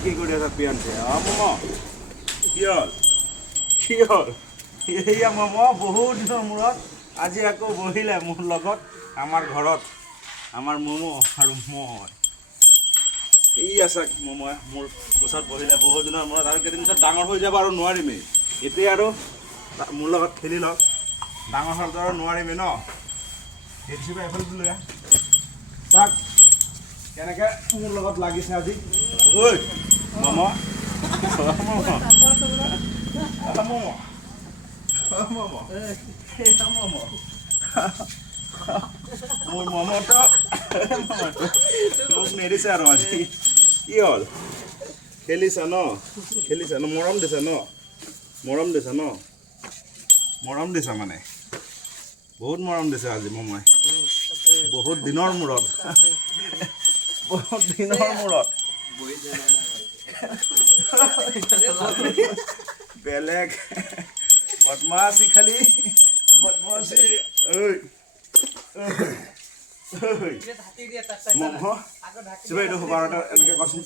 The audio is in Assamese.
কি কৰি আছা পিয়ানছে মম কি হ'ল এয়া মম বহুত দিনৰ মূৰত আজি আকৌ বহিলে মোৰ লগত আমাৰ ঘৰত আমাৰ মম আৰু মই এই আছে মম মোৰ ওচৰত বহিলে বহুত দিনৰ মূৰত আৰু কেইদিন পিছত ডাঙৰ হৈ যাব আৰু নোৱাৰিমেই এতিয়া আৰু মোৰ লগত খেলি লওক ডাঙৰ হ'লতো আৰু নোৱাৰিমেই ন দেখিবা এফালে লৈ তাক কেনেকৈ মোৰ লগত লাগিছে আজি ঐ মম মোৰ মমতো মোক নেৰিছে আৰু আজি কি হ'ল খেলিছা ন মৰম দিছা মানে বহুত মৰম দিছে আজি মমই বহুত দিনৰ মূৰত বেলেগ বদমাছি খালি বদমাছি মম চিবাই এইটো এনেকৈ কচোন